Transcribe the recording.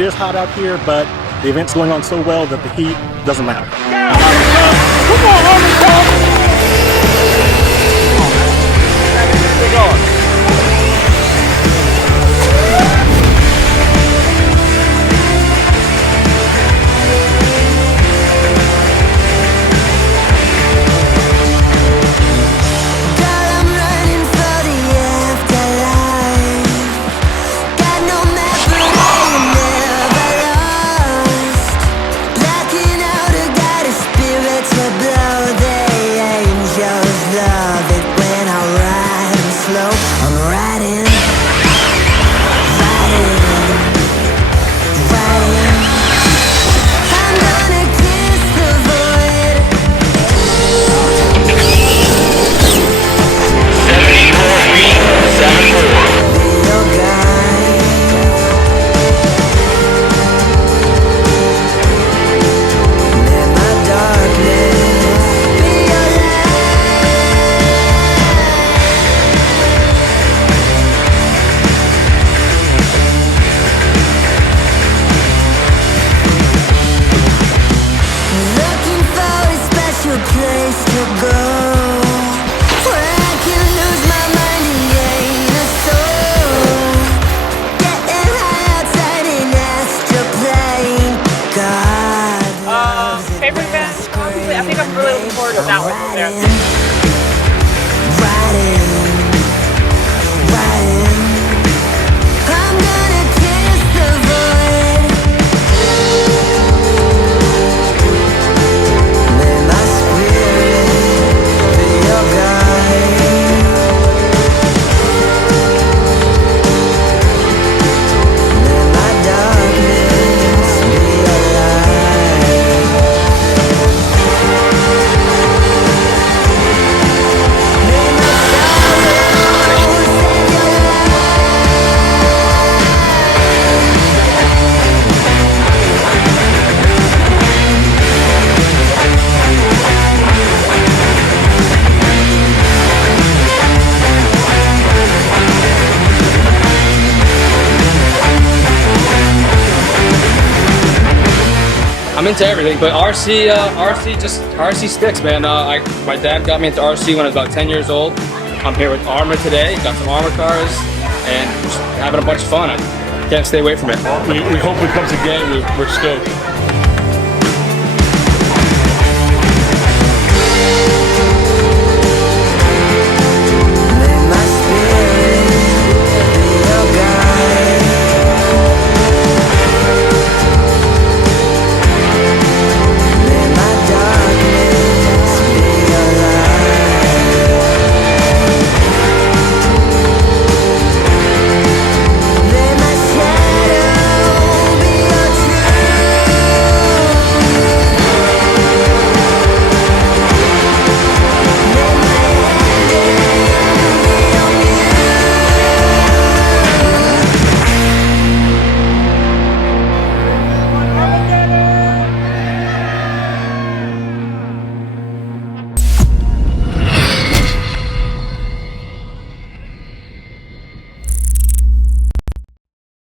it is hot out here, but the event's going on so well that the heat doesn't matter. Come on, We're going. I think I'm really looking forward to that one there. I'm into everything, but RC sticks, man. My dad got me into RC when I was about 10 years old. I'm here with Arrma today, got some Arrma cars, and just having a bunch of fun. I can't stay away from it. We hope it comes again. We're stoked.